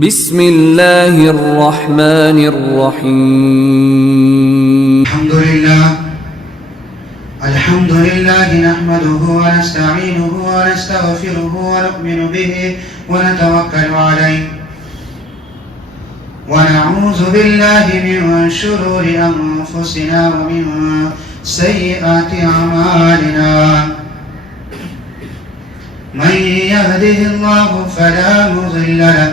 بسم اللہ الرحمن الرحیم الحمد لله نحمده ونستعينه ونستغفره ونؤمن به ونتوكل عليه ونعوذ بالله من شرور أنفسنا ومن سيئات أعمالنا من يهده الله فلا مضل له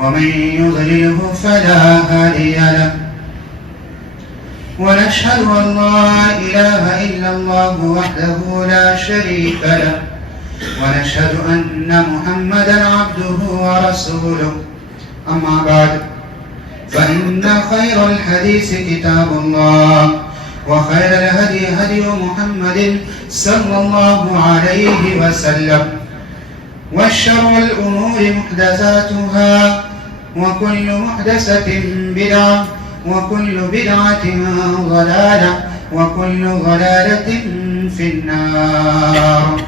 ومن يضلله فلا هادي له ونشهد أن لا إله إلا الله وحده لا شريك له ونشهد أن محمدا عبده ورسوله أما بعد فإن خير الحديث كتاب الله وخير الهدي هدي محمد صلى الله عليه وسلم وشر الأمور محدثاتها وكل محدثة بدعة وكل بدعة ضلالة وكل ضلالة في النار.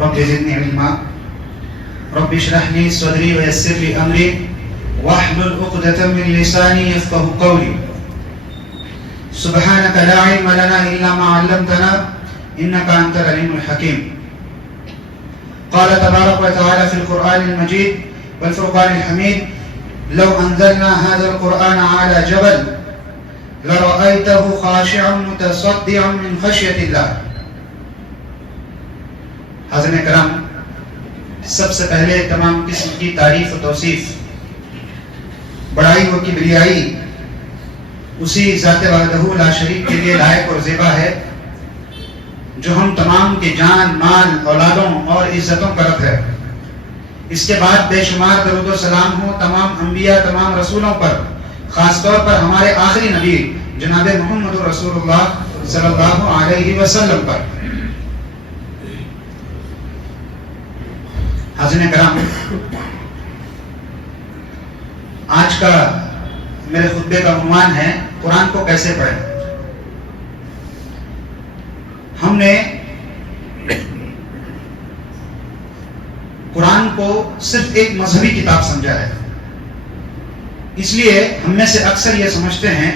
رب زدني علما رب اشرح لي صدري ويسر لي أمري واحلل عقدة من لساني يفقهوا قولي. سبحانك لا علم لنا إلا ما علمتنا إنك أنت العليم الحكيم. قال تبارك وتعالى في القرآن المجيد والفرقان الحميد لو أنزلنا هذا القرآن على جبل لرأيته خاشعا متصدعا من خشية الله. حاضرین کرام، سب سے پہلے تمام قسم کی تعریف و توصیف، بڑائی و کبریائی اسی ذات وحدہ لا شریک کے لیے لائق اور زیبا ہے جو ہم تمام کے جان، مال، اولادوں اور عزتوں کا رب ہے. اس کے بعد بے شمار درود و سلام ہو تمام انبیاء، تمام رسولوں پر، خاص طور پر ہمارے آخری نبی جناب محمد رسول اللہ صلی اللہ علیہ وسلم پر. حاضرین کرام، آج کا میرے خطبے کا عنوان ہے قرآن کو کیسے پڑھیں. ہم نے قرآن کو صرف ایک مذہبی کتاب سمجھا ہے، اس لیے ہم میں سے اکثر یہ سمجھتے ہیں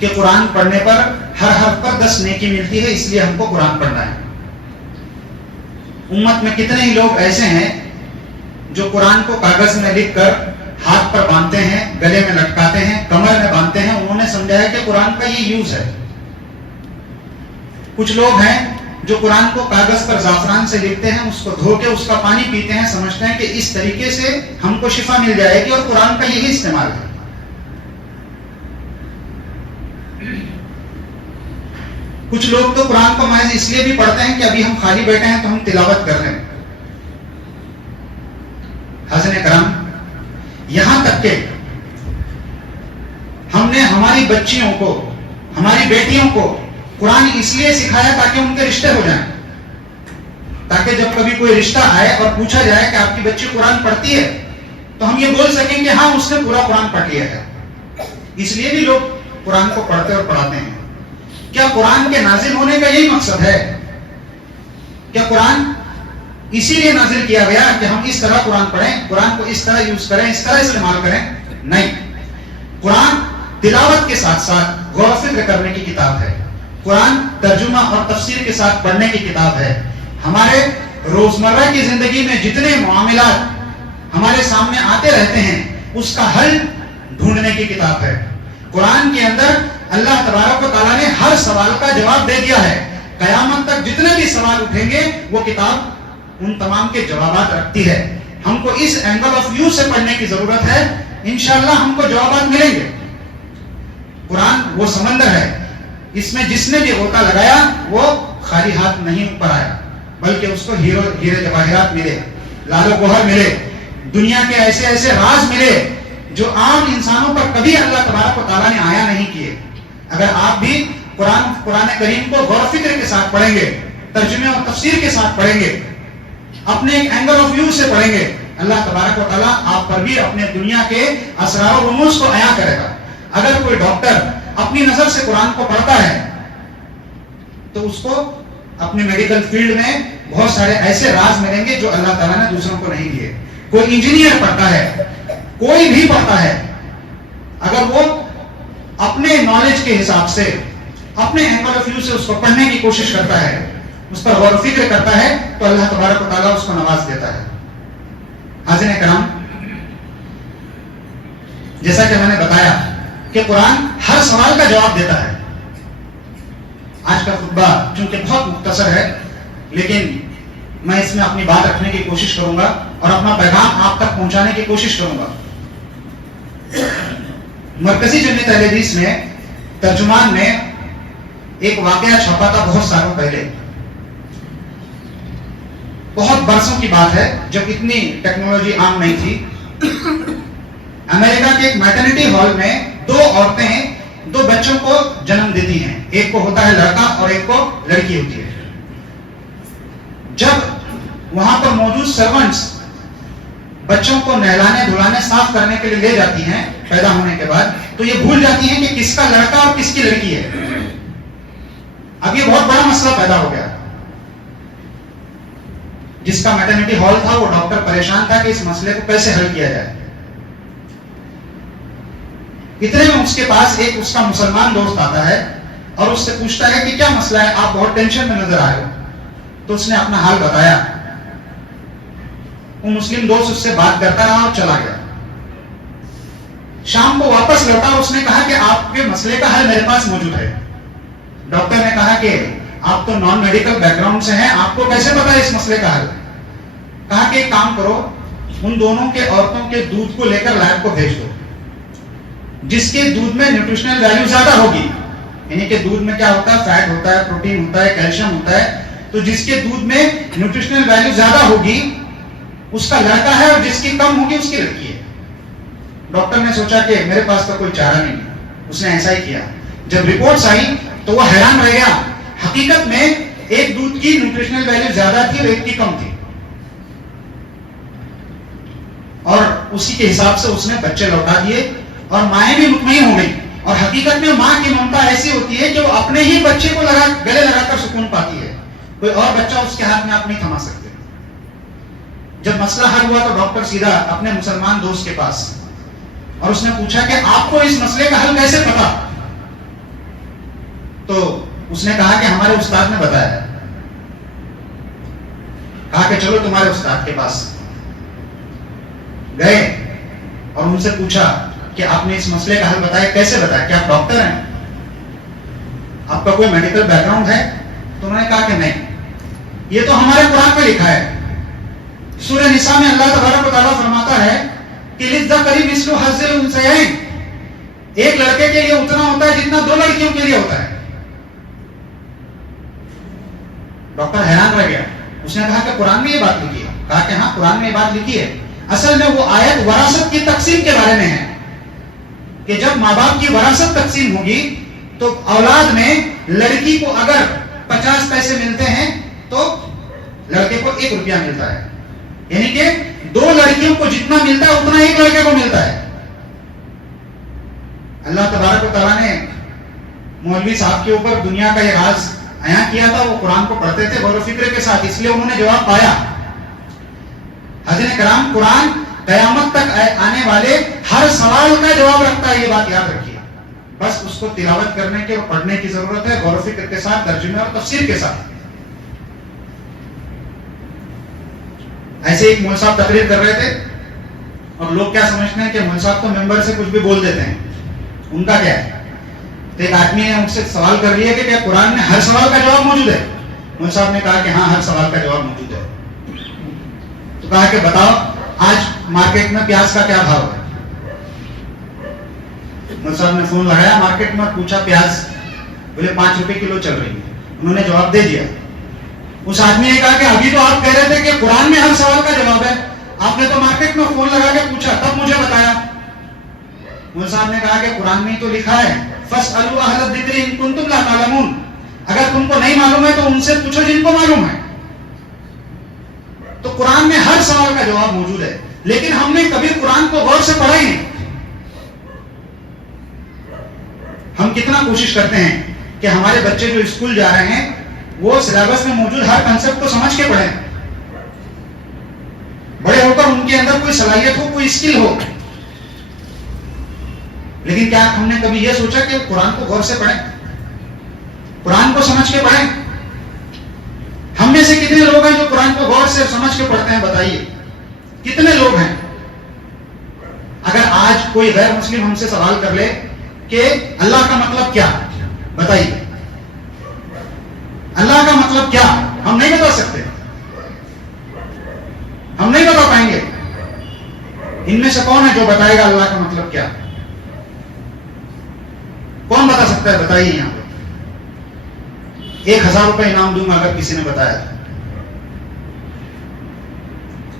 کہ قرآن پڑھنے پر ہر حرف پر 10 نیکی ملتی ہے، اس لیے ہم کو قرآن پڑھنا ہے. امت میں کتنے ہی لوگ ایسے ہیں جو قرآن کو کاغذ میں لکھ کر ہاتھ پر باندھتے ہیں، گلے میں لٹکاتے ہیں، کمر میں باندھتے ہیں. انہوں نے سمجھا ہے کہ قرآن کا یہ یوز ہے. کچھ لوگ ہیں جو قرآن کو کاغذ پر زعفران سے لکھتے ہیں، اس کو دھو کے اس کا پانی پیتے ہیں، سمجھتے ہیں کہ اس طریقے سے ہم کو شفا مل جائے گی، اور قرآن کا یہی استعمال ہے. کچھ لوگ تو قرآن کو محض اس لیے بھی پڑھتے ہیں کہ ابھی ہم خالی بیٹھے ہیں تو ہم تلاوت کر رہے ہیں. حاضرین کرام، یہاں تک کہ ہم نے ہماری بچیوں کو، ہماری بیٹیوں کو قرآن اس لیے سکھایا تاکہ ان کے رشتے ہو جائیں، تاکہ جب کبھی کوئی رشتہ آئے اور پوچھا جائے کہ آپ کی بچی قرآن پڑھتی ہے تو ہم یہ بول سکیں کہ ہاں اس نے پورا قرآن پڑھ لیا ہے. اس لیے بھی لوگ قرآن کو پڑھتے اور پڑھاتے ہیں. کیا قرآن کے نازل ہونے کا یہی مقصد ہے؟ کیا قرآن اسی لیے نازل کیا گیا کہ ہم اس طرح قرآن پڑھیں، قرآن کو اس طرح یوز کریں، اس طرح استعمال کریں؟ نہیں. قرآن تلاوت کے ساتھ ساتھ غور و فکر کرنے کی کتاب ہے. قرآن ترجمہ اور تفسیر کے ساتھ پڑھنے کی کتاب ہے. ہمارے روزمرہ کی زندگی میں جتنے معاملات ہمارے سامنے آتے رہتے ہیں اس کا حل ڈھونڈنے کی کتاب ہے. قرآن کے اندر اللہ تبارک و تعالیٰ نے ہر سوال کا جواب دے دیا ہے. قیامت تک جتنے بھی سوال اٹھیں گے وہ کتاب ان تمام کے جوابات رکھتی ہے. ہم کو اس اینگل آف ویو سے پڑھنے کی ضرورت ہے، انشاءاللہ ہم کو جوابات ملیں گے. قرآن وہ سمندر ہے، اس میں جس نے بھی غوطہ لگایا وہ خالی ہاتھ نہیں اوپر آیا، بلکہ اس کو ہیرے جواہرات ملے، لال و گوہر ملے، دنیا کے ایسے ایسے راز ملے جو عام انسانوں پر کبھی اللہ تبارک و تعالیٰ نے آیا نہیں کیے. اگر آپ بھی قرآن کریم کو غور و فکر کے ساتھ پڑھیں گے، ترجمے اور تفسیر کے ساتھ پڑھیں گے، اپنے ایک اینگل آف ویو سے پڑھیں گے، اللہ تبارک و تعالیٰ آپ پر بھی اپنے دنیا کے اسرار و رموز کو عیاں کرے گا. اگر کوئی ڈاکٹر اپنی نظر سے قرآن کو پڑھتا ہے تو اس کو اپنے میڈیکل فیلڈ میں بہت سارے ایسے راز ملیں گے جو اللہ تعالیٰ نے دوسروں کو نہیں دیے. کوئی انجینئر پڑھتا ہے, کوئی بھی پڑھتا ہے, اگر وہ اپنے نالج کے حساب سے, اپنے اینگل آف ویو سے اس کو پڑھنے کی کوشش کرتا ہے, اس پر غور و فکر کرتا ہے, تو اللہ تبارک و تعالیٰ اس کو نواز دیتا ہے. حاضرین کرام, جیسا کہ میں نے بتایا کہ قرآن ہر سوال کا جواب دیتا ہے. آج کا خطبہ چونکہ بہت مختصر ہے, لیکن میں اس میں اپنی بات رکھنے کی کوشش کروں گا اور اپنا پیغام آپ تک پہنچانے کی کوشش کروں گا. مرکزی جامع اہل حدیث میں ترجمان نے ایک واقعہ چھپا تھا بہت سالوں پہلے, بہت برسوں کی بات ہے, جب اتنی ٹیکنالوجی عام نہیں تھی. امریکہ کے ایک میٹرنٹی ہال میں دو عورتیں دو بچوں کو جنم دیتی ہیں, ایک کو ہوتا ہے لڑکا اور ایک کو لڑکی ہوتی ہے. جب وہاں پر موجود سرونٹس بچوں کو نہلانے دھلانے صاف کرنے کے لیے لے جاتی ہیں پیدا ہونے کے بعد, تو یہ بھول جاتی ہیں کہ کس کا لڑکا اور کس کی لڑکی ہے. اب یہ بہت بڑا مسئلہ پیدا ہو گیا. جس کا میٹرنٹی ہال تھا وہ ڈاکٹر پریشان تھا کہ اس مسئلے کو کیسے حل کیا جائے. اتنے میں اس کے پاس ایک اس کا مسلمان دوست آتا ہے اور اس سے پوچھتا ہے کہ کیا مسئلہ ہے, آپ بہت ٹینشن میں نظر آئے ہو. تو اس نے اپنا حال بتایا. وہ مسلم دوست اس سے بات کرتا رہا اور چلا گیا. شام کو واپس لوٹا اور اس نے کہا کہ آپ کے مسئلے کا حل میرے پاس موجود ہے. ڈاکٹر نے کہا کہ آپ تو نان میڈیکل بیک گراؤنڈ سے ہیں, آپ کو کیسے پتا ہے اس مسئلے کا حل. کہا کہ ایک کام کرو, ان دونوں کے عورتوں کے دودھ کو لے کر لیب کو بھیج دو. جس کے دودھ میں نیوٹریشنل ویلیو زیادہ ہوگی, یعنی کہ دودھ میں کیا ہوتا ہے, فیٹ ہوتا ہے, پروٹین ہوتا ہے, کیلشیم ہوتا ہے, تو جس کے دودھ میں نیوٹریشنل ویلیو زیادہ ہوگی اس کا لڑکا ہے, اور جس کی کم ہوگی اس کی لڑکی ہے. ڈاکٹر نے سوچا کہ میرے پاس تو کوئی چارہ نہیں. اس نے ایسا ہی کیا. جب رپورٹس آئی تو وہ حیران رہ گیا. حقیقت میں ایک دودھ کی نیوٹریشنل ویلیو زیادہ تھی اور ایک کی کم تھی, اور اسی کے حساب سے اس نے بچے لوٹا دیے اور مائیں بھی مطمئن ہو گئی. اور حقیقت میں ماں کی ممتا ایسی ہوتی ہے کہ وہ اپنے ہی بچے کو گلے لگا کر سکون پاتی ہے, کوئی اور بچہ اس کے ہاتھ میں آپ نہیں تھما سکتے. جب مسئلہ حل ہوا تو ڈاکٹر سیدھا اپنے مسلمان دوست کے پاس, اور اس نے پوچھا کہ آپ کو اس مسئلے کا حل کیسے پتا. تو اس نے کہا کہ ہمارے استاد نے بتایا. کہا کہ چلو تمہارے استاد کے پاس. گئے اور ان سے پوچھا کہ آپ نے اس مسئلے کا حل بتایا, کیسے بتایا, کیا آپ ڈاکٹر ہیں, آپ کا کوئی میڈیکل بیک گراؤنڈ ہے. تو انہوں نے کہا کہ نہیں, یہ تو ہمارے قرآن میں لکھا ہے. سورہ نساء میں اللہ تبارک و تعالیٰ فرماتا ہے کہ للذکر مثل حظ الانثیین, ایک لڑکے کے لیے اتنا ہوتا ہے جتنا دو لڑکیوں کے لیے ہوتا ہے. ڈاکٹر حیران رہ گیا. اس نے کہا کہ قرآن میں یہ بات لکھی ہے. کہا کہ ہاں قرآن میں یہ بات لکھی ہے. اصل میں وہ آیت وراثت کی تقسیم کے بارے میں ہے کہ جب ماں باپ کی وراثت تقسیم ہوگی تو اولاد میں لڑکی کو اگر 50 پیسے ملتے ہیں تو لڑکے کو 1 روپیہ ملتا ہے. یعنی کہ 2 لڑکیوں کو جتنا ملتا ہے اتنا ایک لڑکے کو ملتا ہے. اللہ تبارک و تعالیٰ نے مولوی صاحب کے اوپر دنیا کا یہ راز عیاں کیا تھا. وہ قرآن کو پڑھتے تھے غور و فکر کے ساتھ, اس لیے انہوں نے جواب پایا. حضرت کرام, قرآن قیامت تک آنے والے ہر سوال کا جواب رکھتا ہے, یہ بات یاد رکھیے. بس اس کو تلاوت کرنے کے اور پڑھنے کی ضرورت ہے, غور و فکر کے ساتھ, ترجمے اور تفسیر کے ساتھ. ایسے ایک مول صاحب تقریر کر رہے تھے اور لوگ کیا سمجھتے ہیں کہ مول صاحب تو ممبر سے کچھ بھی بول دیتے ہیں, ان کا کیا ہے. تو ایک آدمی نے ان سے سوال کر لیا کہ کیا قرآن میں ہر سوال کا جواب موجود ہے. مول صاحب نے کہا کہ ہاں ہر سوال کا جواب موجود ہے. تو کہا کہ بتاؤ آج مارکیٹ میں پیاز کا کیا بھاؤ ہے. مول صاحب نے فون لگایا مارکیٹ میں اور پوچھا پیاز, بولے 5 روپے کلو چل رہی ہے. انہوں نے جواب دے دیا. اس آدمی نے کہا کہ ابھی تو آپ کہہ رہے تھے کہ قرآن میں ہر سوال کا جواب ہے, آپ نے تو مارکیٹ میں فون لگا کے پوچھا تب مجھے بتایا. مول صاحب نے کہا کہ قرآن میں تو لکھا ہے فاسألوا اہل الذکر ان کنتم لا تعلمون, اگر تم کو نہیں معلوم ہے تو ان سے پوچھو جن کو معلوم ہے. تو قرآن میں ہر سوال کا جواب موجود ہے, لیکن ہم نے کبھی قرآن کو غور سے پڑھا ہی نہیں. ہم کتنا کوشش کرتے ہیں کہ ہمارے بچے جو اسکول جا رہے ہیں وہ سلیبس میں موجود ہر کنسپٹ کو سمجھ کے پڑھیں. بڑے ہو کر ان کے اندر کوئی صلاحیت ہو, کوئی اسکل ہو. لیکن کیا ہم نے کبھی یہ سوچا کہ قرآن کو غور سے پڑھیں, قرآن کو سمجھ کے پڑھیں؟ ہم میں سے کتنے لوگ ہیں جو قرآن کو غور سے سمجھ کے پڑھتے ہیں؟ بتائیے کتنے لوگ ہیں؟ اگر آج کوئی غیر مسلم ہم سے سوال کر لے کہ اللہ کا مطلب کیا, بتائیے اللہ کا مطلب کیا, ہم نہیں بتا سکتے, ہم نہیں بتا پائیں گے. ان میں سے کون ہے جو بتائے گا اللہ کا مطلب کیا؟ کون بتا سکتا ہے؟ بتائیے یہاں پہ. 1000 روپے انعام دوں گا اگر کسی نے بتایا.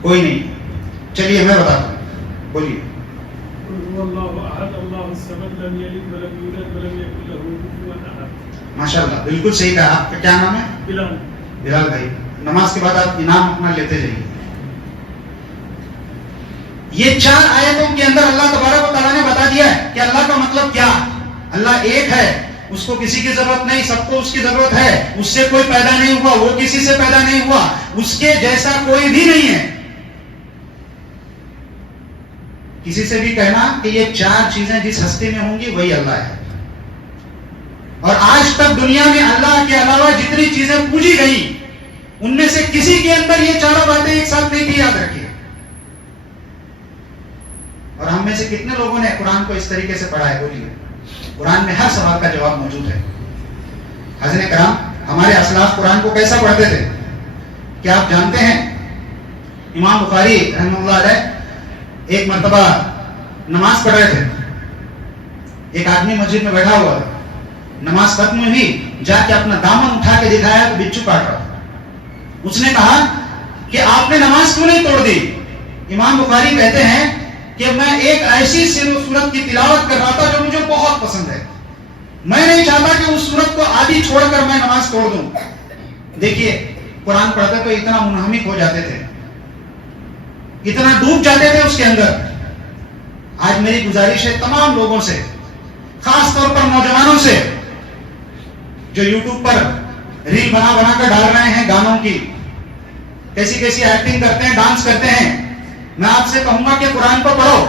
کوئی نہیں, چلیے میں بتاتا ہوں, بولیے. ماشاء اللہ, بالکل صحیح کہا. آپ کا کیا نام ہے؟ بلال. بلال بھائی, نماز کے بعد آپ انعام اپنا لیتے جائیے. یہ 4 آیتوں کے اندر اللہ تبارک و تعالیٰ نے بتا دیا ہے کہ اللہ کا مطلب کیا. اللہ ایک ہے, اس کو کسی کی ضرورت نہیں, سب کو اس کی ضرورت ہے. اس سے کوئی پیدا نہیں ہوا, وہ کسی سے پیدا نہیں ہوا, اس کے جیسا کوئی بھی نہیں ہے. کسی سے بھی کہنا کہ یہ 4 چیزیں جس ہستی میں ہوں گی وہی اللہ ہے. اور آج تک دنیا میں اللہ کے علاوہ جتنی چیزیں پوجی گئی ان میں سے کسی کے اندر یہ 4 باتیں ایک ساتھ نہیں تھی, یاد رکھیے. اور ہم میں سے کتنے لوگوں نے قرآن کو اس طریقے سے پڑھا ہے؟ بولیے. قرآن میں ہر سوال کا جواب موجود ہے. حضرت کرام, ہمارے اسلاف قرآن کو کیسا پڑھتے تھے؟ کیا آپ جانتے ہیں؟ امام بخاری رحمہ اللہ علیہ ایک مرتبہ نماز پڑھ رہے تھے. ایک آدمی مسجد میں بیٹھا ہوا تھا. نماز ختم ہوئی, جا کے اپنا دامن اٹھا کے دکھایا تو بچھو کاٹ رہا تھا. اس نے کہا کہ آپ نے نماز کیوں نہیں توڑ دی؟ امام بخاری کہتے ہیں کہ میں ایک ایسی سورت کی تلاوت کر رہا تھا جو مجھے بہت پسند ہے. میں نہیں چاہتا کہ اس سورت کو آدھی چھوڑ کر میں نماز توڑ دوں. دیکھیے, قرآن پڑھتے تو اتنا منہمک ہو جاتے تھے, اتنا ڈوب جاتے تھے اس کے اندر. آج میری گزارش ہے تمام لوگوں سے, خاص طور پر نوجوانوں سے جو یوٹیوب پر ریل بنا بنا کر ڈال رہے ہیں گانوں کی, کیسی کیسی ایکٹنگ کرتے ہیں, ڈانس کرتے ہیں. میں آپ سے کہوں گا کہ قرآن کو پڑھو,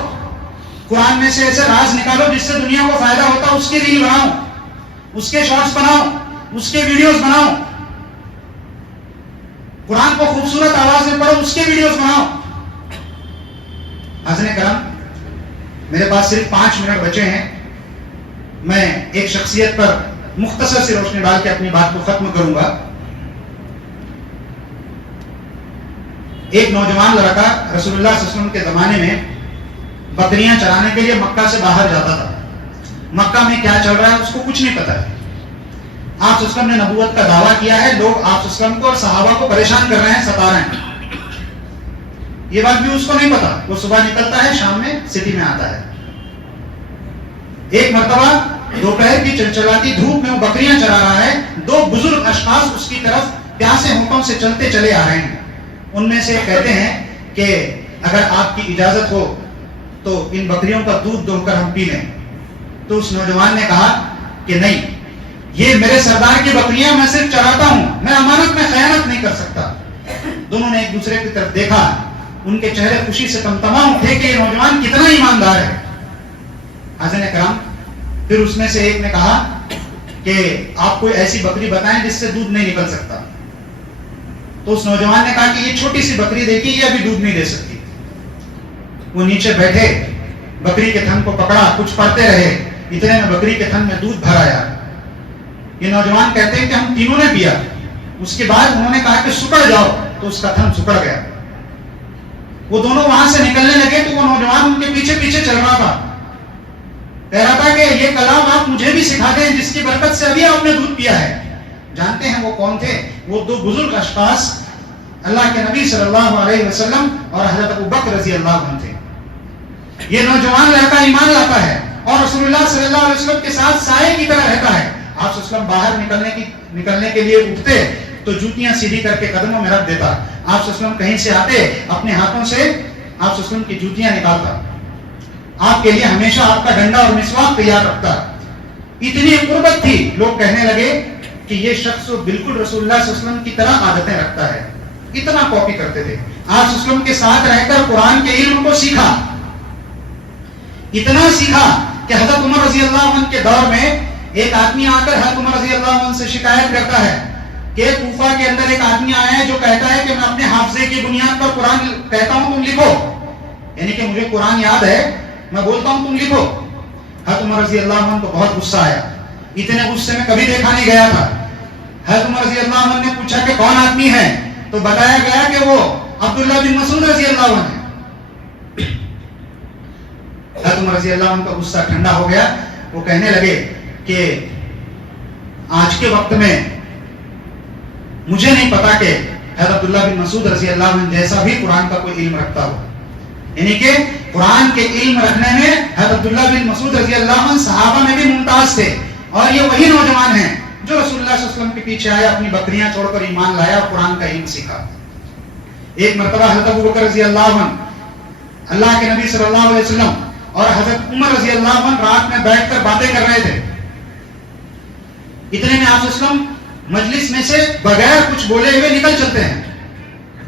قرآن میں سے ایسے راز نکالو جس سے دنیا کو فائدہ ہوتا, اس کی ریل بناؤ, اس کے شارٹس بناؤ, اس کے ویڈیوز بناؤ. قرآن کو خوبصورت آواز میں پڑھو, اس کے ویڈیوز بناؤ. حضرت کرام, میرے پاس صرف 5 منٹ بچے ہیں. میں ایک شخصیت پر مختصر سی روشنی ڈال کے اپنی بات کو ختم کروں گا. ایک نوجوان لڑکا رسول اللہ صلی اللہ علیہ وسلم کے زمانے میں بکریاں چرانے کے لیے مکہ سے باہر جاتا تھا. مکہ میں کیا چل رہا ہے اس کو کچھ نہیں پتا ہے. آپ صلی اللہ علیہ وسلم نے نبوت کا دعویٰ کیا ہے, لوگ آپ صلی اللہ علیہ وسلم کو اور صحابہ کو پریشان کر رہے ہیں, ستا رہے ہیں. یہ بات بھی اس کو نہیں پتا. وہ صبح نکلتا ہے, شام میں سٹی میں آتا ہے. ایک مرتبہ دوپہر کی چلچلاتی دھوپ میں وہ بکریاں چرا رہا ہے. 2 بزرگ اشخاص اس کی طرف پیاسے ہونٹوں سے چلتے چلے آ رہے ہیں. ان میں سے کہتے ہیں کہ اگر آپ کی اجازت ہو تو ان بکریوں کا دودھ دوہ کر ہم پی لیں. تو اس نوجوان نے کہا کہ نہیں, یہ میرے سردار کی بکریاں, میں صرف چراتا ہوں, میں امانت میں خیانت نہیں کر سکتا. دونوں نے ایک دوسرے کی طرف دیکھا, ان کے چہرے خوشی سے تمام تھے کہ یہ نوجوان کتنا ایماندار ہے. حضرت کرام, پھر اس میں سے ایک نے کہا کہ آپ کوئی ایسی بکری بتائیں جس سے دودھ نہیں نکل سکتا. تو اس نوجوان نے کہا کہ یہ چھوٹی سی بکری دیکھی, یہ ابھی دودھ نہیں دے سکتی. وہ نیچے بیٹھے, بکری کے تھن کو پکڑا, کچھ پڑھتے رہے, اتنے میں بکری کے تھن میں دودھ بھر آیا. یہ نوجوان کہتے ہیں کہ ہم تینوں نے پیا. اس کے بعد انہوں نے کہا کہ سکڑ جاؤ, تو اس کا تھن سکڑ گیا. وہ دونوں وہاں سے نکلنے لگے تو وہ نوجوان ان کے پیچھے پیچھے چل رہا تھا. کہہ رہا تھا کہ یہ کلام آپ مجھے بھی سکھا دیں جس کی برکت سے ابھی آپ نے دودھ پیا ہے. جانتے ہیں وہ کون تھے؟ وہ 2 بزرگ اشخاص اللہ کے نبی صلی اللہ علیہ وسلم اور حضرت ابو بکر رضی اللہ عنہ تھے. یہ نوجوان لڑکا ایمان لاتا ہے اور رسول اللہ صلی اللہ علیہ وسلم کے ساتھ سائے کی طرح رہتا ہے. آپ صلی اللہ علیہ وسلم باہر نکلنے کے لیے اٹھتے تو جوتیاں سیدھی کر کے قدموں میں رکھ دیتا. آپ صلی اللہ علیہ وسلم کہیں سے آتے, اپنے ہاتھوں سے آپ صلی اللہ علیہ وسلم کی جوتیاں نکالتا. آپ کے لیے ہمیشہ آپ کا ڈنڈا اور مسواک تیار رکھتا. اتنی قربت تھی, لوگ کہنے لگے کہ یہ شخص بالکل رسول اللہ صلی اللہ علیہ وسلم کی طرح عادتیں رکھتا ہے. اتنا کاپی کرتے تھے. آپ صلی اللہ علیہ وسلم کے ساتھ رہ کر قرآن کے علم کو سیکھا, اتنا سیکھا کہ حضرت عمر رضی اللہ عنہ کے دور میں ایک آدمی آ کر حضرت عمر رضی اللہ عنہ سے شکایت کرتا ہے کہ کوفہ کے اندر ایک آدمی آیا ہے جو کہتا ہے کہ میں اپنے حافظے کی بنیاد پر قرآن کہتا ہوں تم لکھو, یعنی کہ مجھے قرآن یاد ہے, میں بولتا ہوں تم لکھو. حضرت عمر رضی اللہ عنہ کو بہت غصہ آیا. اتنے غصے میں کبھی دیکھا نہیں گیا تھا. حضرت عمر رضی اللہ عنہ نے پوچھا کہ کون آدمی ہے, تو بتایا گیا کہ وہ عبداللہ بن مسعود رضی اللہ عنہ ہے. حضرت عمر رضی اللہ عنہ کا غصہ ٹھنڈا ہو گیا. وہ کہنے لگے کہ آج کے وقت میں مجھے نہیں پتا کہ حضرت عبداللہ بن مسعود رضی اللہ عنہ جیسا بھی قرآن کا کوئی علم رکھتا ہو. یعنی کہ قرآن کے علم رکھنے میں حضرت عبداللہ بن مسعود رضی اللہ عنہ صحابہ میں بھی ممتاز تھے. اور یہ وہی نوجوان ہیں جو رسول اللہ صلی اللہ علیہ وسلم کے پیچھے آیا, اپنی بکریاں چھوڑ کر ایمان لایا اور قرآن کا علم سیکھا. ایک مرتبہ حضرت ابو بکر رضی اللہ عنہ, اللہ کے نبی صلی اللہ علیہ وسلم اور حضرت عمر رضی اللہ عنہ رات میں بیٹھ کر باتیں کر رہے تھے. اتنے میں آپ صلی اللہ علیہ وسلم مجلس میں سے بغیر کچھ بولے ہوئے نکل چلتے ہیں.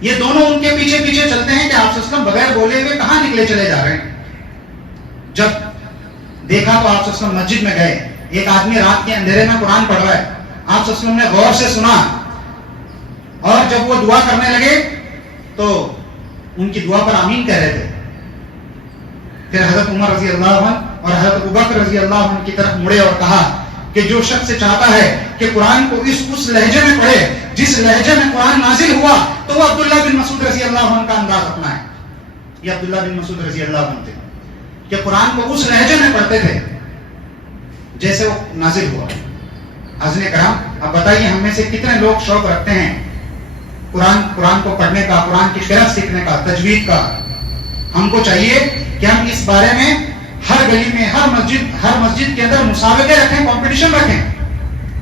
یہ دونوں ان کے پیچھے پیچھے چلتے ہیں کہ آپ صلی اللہ علیہ وسلم بغیر بولے ہوئے کہاں نکلے چلے جا رہے ہیں. جب دیکھا تو آپ صلی اللہ علیہ وسلم مسجد میں گئے. ایک آدمی رات کے اندھیرے میں قرآن پڑھ رہا ہے. آپ صلی اللہ علیہ وسلم نے غور سے سنا, اور جب وہ دعا کرنے لگے تو ان کی دعا پر آمین کہہ رہے تھے. پھر حضرت عمر رضی اللہ عنہ اور حضرت ابوبکر رضی اللہ عنہ کی طرف مڑے اور کہا کہ جو شخص چاہتا ہے کہ قرآن کو اس لہجے میں پڑھے جس لہجے میں قرآن نازل ہوا, تو وہ عبداللہ بن مسعود رضی اللہ عنہ کا انداز اپنا ہے. یہ عبداللہ بن مسعود رضی اللہ عنہ تھے کہ قرآن کو اس لہجے میں پڑھتے تھے جیسے وہ نازل ہوا. حضرت کرام, اب بتائیے ہم میں سے کتنے لوگ شوق رکھتے ہیں قرآن کو پڑھنے کا, قرآن کی قرأت سیکھنے کا, تجوید کا. ہم کو چاہیے کہ ہم اس بارے میں ہر گلی میں, ہر مسجد کے اندر مسابقے رکھیں, کمپٹیشن رکھیں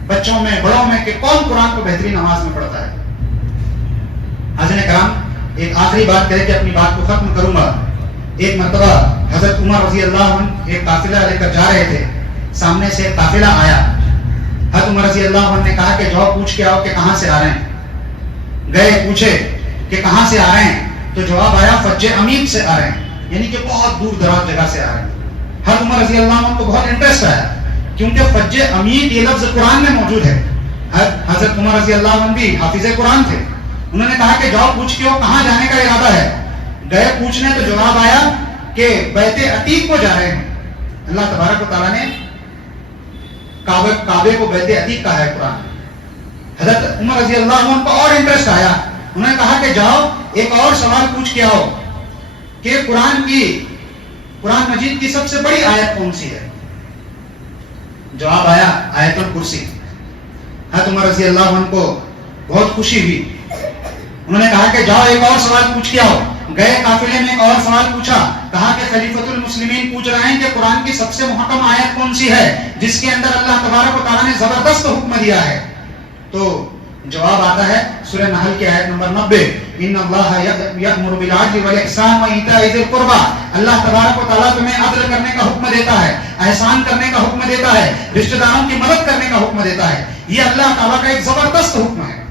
بچوں میں, بڑوں میں, کہ کون قرآن کو بہترین آواز میں پڑھتا ہے. حضرت کرام, ایک آخری بات کہہ کے اپنی بات کو ختم کروں گا. ایک مرتبہ حضرت عمر رضی اللہ عنہ ایک قافلہ لے کر جا رہے تھے. سامنے سے ایک قافلہ آیا. حضرت عمر رضی اللہ عنہ نے کہا کہ جاؤ پوچھ کے آؤ کہ کہاں سے آ رہے ہیں. گئے, پوچھے کہ کہاں سے آ رہے ہیں, تو جواب آیا فج عمیق سے آ رہے ہیں, یعنی کہ بہت دور دراز جگہ سے آ رہے ہیں. حضرت عمر رضی اللہ عنہ کو بہت انٹرسٹ آیا کیونکہ فج عمیق یہ لفظ قرآن میں موجود ہے. حضرت عمر رضی اللہ عنہ بھی حافظ قرآن تھے. انہوں نے کہا کہ جاؤ پوچھ کے آؤ کہاں جانے کا ارادہ ہے. گئے پوچھنے تو جواب آیا کہ بیت عتیق کو جا رہے ہیں. اللہ تبارک و تعالیٰ نے کعبے کو بیت عتیق کہا ہے قرآن. حضرت عمر رضی اللہ عنہ کو اور انٹرسٹ آیا. انہوں نے کہا کہ جاؤ ایک اور سوال پوچھ کے آؤ کہ قرآن مجید کی سب سے بڑی آیت کون سی ہے. جواب آیا آیت الکرسی. حضرت عمر رضی اللہ عنہ کو بہت خوشی ہوئی. انہوں نے کہا کہ جاؤ ایک اور سوال پوچھ کے آؤ. گئے قافلے میں ایک اور سوال پوچھا. کہا کہ خلیفۃ المسلمین پوچھ رہے ہیں کہ قرآن کی سب سے محکم آیت کون سی ہے جس کے اندر اللہ تبارک و تعالیٰ نے زبردست حکم دیا ہے. تو جواب آتا ہے سورہ نحل کی آیت نمبر 90, ان اللہ یأمر بالعدل والاحسان وایتاء ذی القربى. اللہ تبارک و تعالیٰ تمہیں عدل کرنے کا حکم دیتا ہے, احسان کرنے کا حکم دیتا ہے, رشتہ داروں کی مدد کرنے کا حکم دیتا ہے. یہ اللہ تعالیٰ کا ایک زبردست حکم ہے.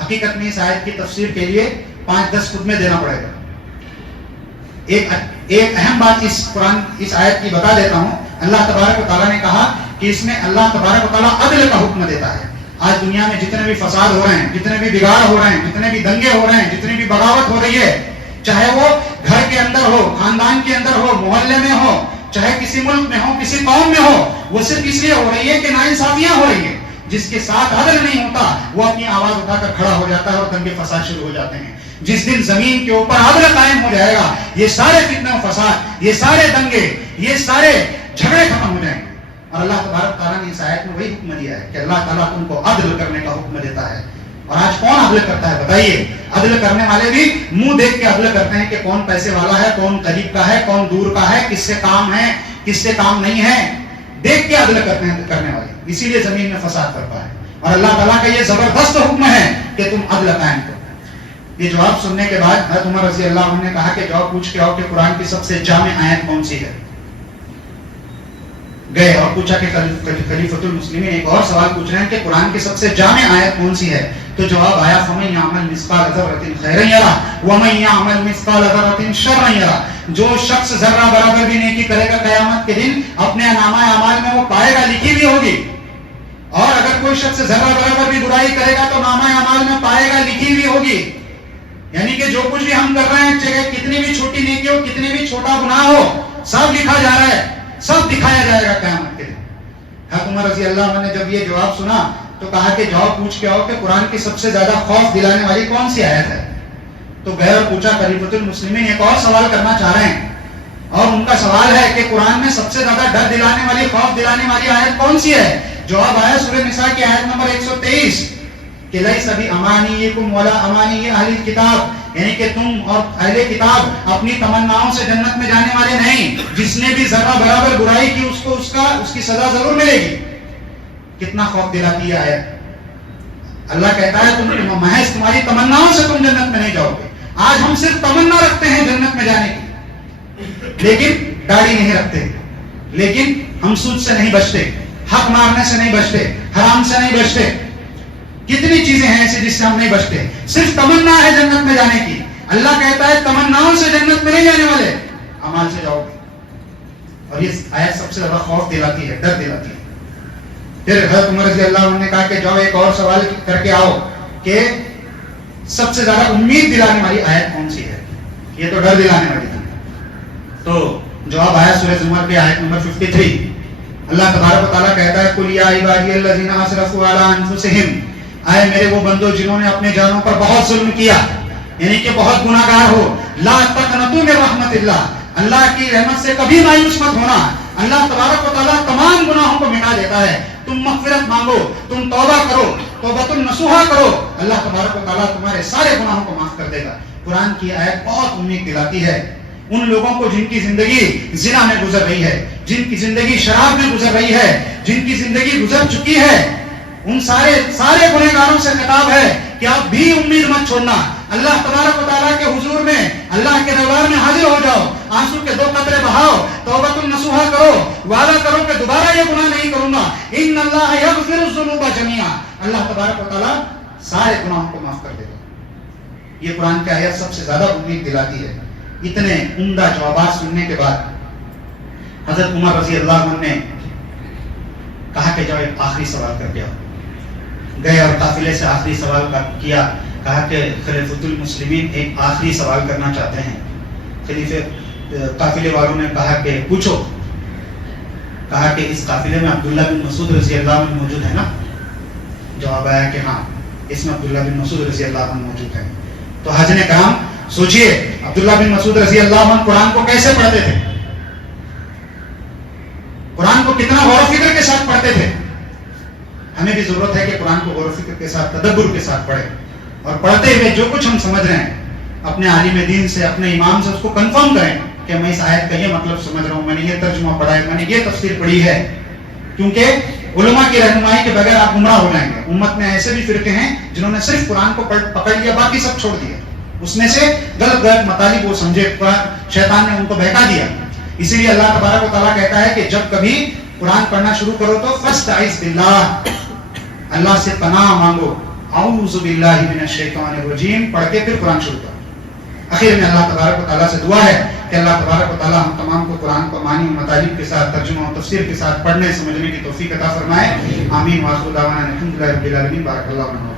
حقیقت میں اس آیت کی تفسیر کے لیے 5-10 خطبے دینا پڑے گا. ایک اہم بات اس آیت کی بتا دیتا ہوں. اللہ تبارک و تعالیٰ نے کہا کہ اس میں اللہ تبارک و تعالیٰ عدل کا حکم دیتا ہے. آج دنیا میں جتنے بھی فساد ہو رہے ہیں, جتنے بھی بگاڑ ہو رہے ہیں, جتنے بھی دنگے ہو رہے ہیں, جتنی بھی بغاوت ہو رہی ہے, چاہے وہ گھر کے اندر ہو, خاندان کے اندر ہو, محلے میں ہو, چاہے کسی ملک میں ہو, کسی قوم میں ہو, وہ صرف اس لیے ہو رہی ہے کہ ناانصافیاں ہو رہی ہیں. جس کے ساتھ عدل نہیں ہوتا وہ اپنی آواز اٹھا کر کھڑا ہو جاتا ہے اور دنگے فساد شروع ہو جاتے ہیں. جس دن زمین کے اوپر عدل قائم ہو جائے گا, یہ سارے فتنے و فساد, یہ سارے دنگے, یہ سارے جھگڑے ختم ہو جائیں گے. اور اللہ تبارک تعالیٰ نے اس آیت میں وہی حکم دیا ہے کہ اللہ تعالیٰ تم کو عدل کرنے کا حکم دیتا ہے. اور آج کون عدل کرتا ہے بتائیے؟ عدل کرنے والے بھی منہ دیکھ کے عدل کرتے ہیں کہ کون پیسے والا ہے, کون قریب کا ہے, کون دور کا ہے, کس سے کام ہے, کس سے کام نہیں ہے, دیکھ کے عدل کرتے ہیں کرنے والے. اسی لیے زمین میں فساد کرتا ہے. اور اللہ تعالیٰ کا یہ زبردست حکم ہے کہ تم عدل قائم کرو. یہ جواب سننے کے بعد حضرت عمر رضی اللہ عنہ نے کہا کہ جاؤ پوچھ کے آؤ کہ قرآن کی سب سے جامع آیت کون سی ہے. گئے اور پوچھا کہ خلیفۃ المسلمین ایک اور سوال پوچھ رہے ہیں کہ قرآن کی سب سے جامع آیت کون سی ہے؟ تو جواب آیا فَمَن يَعْمَلْ مِثْقَالَ ذَرَّةٍ خَيْرًا يَرَهُ وَمَن يَعْمَلْ مِثْقَالَ ذَرَّةٍ شَرًّا يَرَهُ. جو شخص ذرہ برابر بھی نیکی کرے گا قیامت کے دن اپنے نامہ اعمال میں وہ پائے گا، لکھی بھی ہوگی. اور اگر کوئی شخص ذرہ برابر بھی برائی کرے گا تو نامہ اعمال میں پائے گا، لکھی بھی ہوگی. یعنی کہ جو کچھ بھی ہم کر رہے ہیں، چاہے کتنی بھی چھوٹی نیکی ہو، کتنی بھی چھوٹا گناہ ہو، سب لکھا جا رہا ہے، سب دکھایا جائے گا قیامت کے دن. حضرت عمر رضی اللہ عنہ نے جب یہ جواب سنا تو کہا کہ جواب پوچھ کے آؤ کہ قرآن کی سب سے زیادہ خوف دلانے والی کون سی آیت ہے. تو گئے اور پوچھا. خلیفۃ المسلمین ایک اور سوال کرنا چاہ رہے ہیں اور ان کا سوال ہے کہ قرآن میں سب سے زیادہ ڈر دلانے والی، خوف دلانے والی آیت کون سی ہے؟ جواب آیا سورہ نساء کی آیت نمبر 123 کہ لیس بامانیکم ولا امانی اہل الکتاب، یعنی کہ تم اور اہل کتاب اپنی تمناؤں سے جنت میں جانے والے نہیں. جس نے بھی ذرہ برابر برائی کی اس کو اس کی سزا ضرور ملے گی. کتنا خوف دلاتی ہے آیت. اللہ کہتا ہے تم محض تمہاری تمناؤں سے تم جنت میں نہیں جاؤ گے. آج ہم صرف تمنا رکھتے ہیں جنت میں جانے کی، لیکن داڑھی نہیں رکھتے، لیکن ہم سود سے نہیں بچتے، حق مارنے سے نہیں بچتے، حرام سے نہیں بچتے. کتنی چیزیں ہیں ایسی جس سے ہم نہیں بچتے. صرف تمنا ہے جنت میں جانے کی. اللہ کہتا ہے تمناؤں سے جنت میں نہیں جانے والے، اعمال سے جاؤ گے. اور یہ آیت سب سے زیادہ خوف دلاتی ہے، ڈر دلاتی ہے. پھر حضرت عمر رضی اللہ عنہ نے کہا کہ جاؤ ایک اور سوال کر کے آؤ کہ سب سے زیادہ امید دلانے والی آیت کون سی ہے؟ یہ تو ڈر دلانے والی تھی. تو جواب آیا سورہ زمر کی آیت نمبر 53. اللہ تبارک و تعالیٰ کہتا ہے قُلْ يَا عِبَادِيَ الَّذِينَ أَسْرَفُوا عَلَىٰ أَنفُسِهِمْ، اے میرے وہ بندو جنہوں نے اپنے جانوں پر بہت ظلم کیا، یعنی کہ بہت گناہ گار ہو، لا تقنطوا من رحمت اللہ، اللہ کی رحمت سے کبھی مایوس مت ہونا. اللہ تبارک و تعالیٰ تمام گناہوں کو مٹا دیتا ہے. تم مغفرت مانگو، تم توبہ کرو، توبۃ النصوحہ کرو، اللہ تبارک و تعالیٰ تمہارے سارے گناہوں کو معاف کر دے گا. قرآن کی آیت بہت امید دلاتی ہے ان لوگوں کو جن کی زندگی زنا میں گزر رہی ہے، جن کی زندگی شراب میں گزر رہی ہے، جن کی زندگی گزر چکی ہے. ان سارے گنہگاروں سے خطاب ہے کہ آپ بھی امید مت چھوڑنا. اللہ تبارک و تعالیٰ کے حضور میں، اللہ کے دربار میں حاضر ہو جاؤ، آنسو کے 2 قطرے بہاؤ، توبۃ النصوحہ کرو، وعدہ کرو کہ دوبارہ یہ گناہ نہیں کروں گا. ان اللہ یغفر الذنوب جميعا، اللہ تبارک و تعالیٰ سارے گناہوں کو معاف کر دے گا. یہ قرآن کی آیت سب سے زیادہ امید دلاتی ہے. اتنے عمدہ جوابات سننے کے بعد حضرت عمر رضی اللہ عنہ نے کہا کہ جاؤ ایک آخری سوال کر کے آؤ. گئے اور قافلے سے آخری سوال کیا. کہا کہ خلیفۃ المسلمین ایک آخری سوال کرنا چاہتے ہیں. قافلے والوں نے کہا کہ پوچھو. کہا کہ اس قافلے میں عبداللہ بن مسعود رضی اللہ عنہ موجود ہے نا؟ جواب آیا کہ ہاں، اس میں عبداللہ بن مسعود رضی اللہ عنہ موجود ہے. تو حاضرین کرام سوچئے عبداللہ بن مسعود رضی اللہ عنہ قرآن کو کیسے پڑھتے تھے، قرآن کو کتنا غور و فکر کے ساتھ پڑھتے تھے. ہمیں بھی ضرورت ہے کہ قرآن کو غور و فکر کے ساتھ، تدبر کے ساتھ پڑھیں، اور پڑھتے ہوئے جو کچھ ہم سمجھ رہے ہیں اپنے عالم دین سے، اپنے امام سے اس کو کنفرم کریں کہ میں اس آیت کا یہ مطلب سمجھ رہا ہوں، میں نے یہ ترجمہ پڑھا ہے، میں نے یہ تفسیر پڑھی ہے. کیونکہ علماء کی رہنمائی کے بغیر آپ گمراہ ہو جائیں گے. امت میں ایسے بھی فرقے ہیں جنہوں نے صرف قرآن کو پکڑ لیا، باقی سب چھوڑ دیا. اس میں سے غلط مطالب وہ سمجھے، شیطان نے ان کو بہکا دیا. اسی لیے اللہ تبارک و تعالیٰ کہتا ہے کہ جب کبھی قرآن پڑھنا شروع کرو تو فاستعذ باللہ، اللہ سے پناہ مانگو، اعوذ باللہ من الشیطان الرجیم پڑھ کے پھر قرآن شروع کرو. آخر میں اللہ تبارک و تعالیٰ سے دعا ہے کہ اللہ تبارک و تعالیٰ ہم تمام کو قرآن کو معنی و مطالب کے ساتھ، ترجمہ و تفسیر کے ساتھ پڑھنے سمجھنے کی توفیق عطا فرمائے. آمین. وآخر دعوانا الحمدللہ رب العالمین. بارک اللہ عنہ.